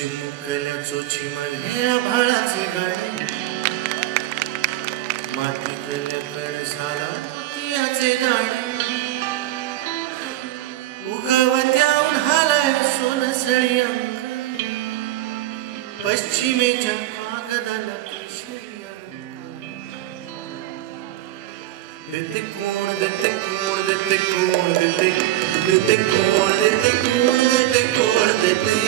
चिमुकल्या चोचीमध्ये आभाळाचे गाणे, मातीतल्या कणसाला मोतियाचे दाणे, उगवत्या उन्हाळ्यात सोनसळी अंग, पश्चिमेच्या कागदाला केशरी अंग. देते कोण देते कोण देते कोण देते देते कोण देते कोण देते कोण देते.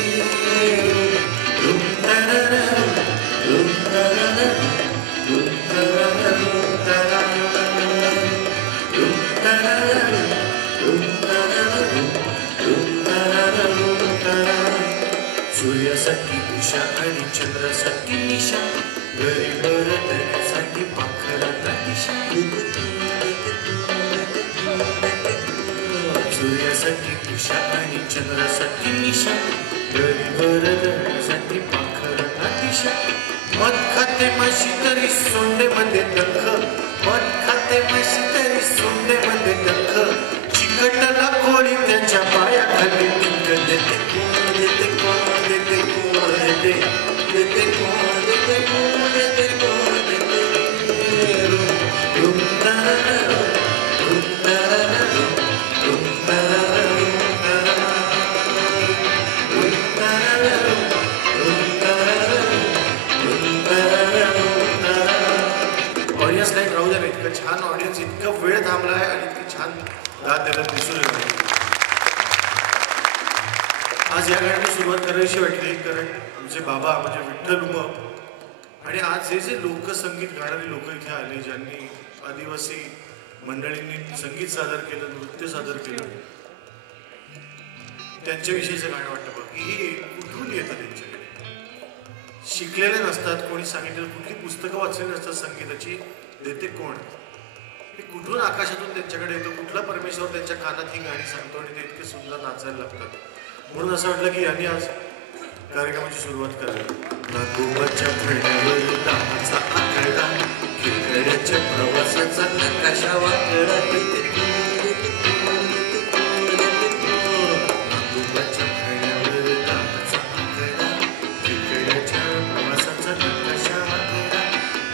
सूर्यासाठी उषा आणि चंद्रासाठी निशा, घरी बरण्यासाठी पाखराला दिशा. सूर्यासाठी उषा आणि चंद्रासाठी निशा, घरी बरण्यासाठी पाखराला दिशा. मध खाते माशी तरी सोंडेमध्ये डंख, मध खाते माशी तरी सोंडेमध्ये डंख, चिकटला कोळी त्याच्या पायाखाली टिंक. देते कोण देते कोण देते कोण देते देते कोण देते कोण देते कोण देते. ऑडियन्स लाईक राहू द्या. इतकं छान ऑडियन्स इतका वेळ थांबला आहे आणि इतकी छान दाद देतात दिसून येत. आज या गाण्याने सुरुवात करायची वाटली कारण आमचे बाबा म्हणजे विठ्ठल उमप आणि आज जे जे लोकसंगीत गाणारी लोक इथे आले, ज्यांनी आदिवासी मंडळींनी संगीत सादर केलं, नृत्य सादर केलं, त्यांच्याविषयीचं गाणं वाटतं बघ की हे कुठून येतं. त्यांच्याकडे शिकलेले नसतात, कोणी सांगितलं, कुठली पुस्तकं वाचलेली नसतात संगीताची. देते कोण हे कुठून आकाशातून त्यांच्याकडे येतो, कुठला परमेश्वर त्यांच्या कानात ही गाणी सांगतो आणि ते इतके सुंदर नाचायला लागतात. म्हणून असं वाटलं की यांनी आज कार्यक्रमाची सुरुवात करावी. नागोबाच्या फळ्यावर दामाचा आकडा, खेकड्याच्या प्रवासाचा नकाशा वाकडा. नागोबाच्या फळ्यावर दामाचा आकडा, खेकड्याच्या प्रवासाचा नकाशा वाकडा.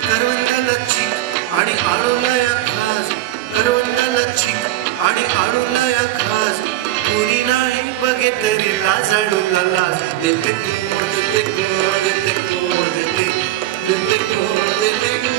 करवंदाला चीक आणि आळूला या खास, करवंदाला चीक आणि आळूला या खास, कोणी नाही बघे तरी लाजाळूला लाज. देते कोण देते कोण देते कोण देते देते कोण देते.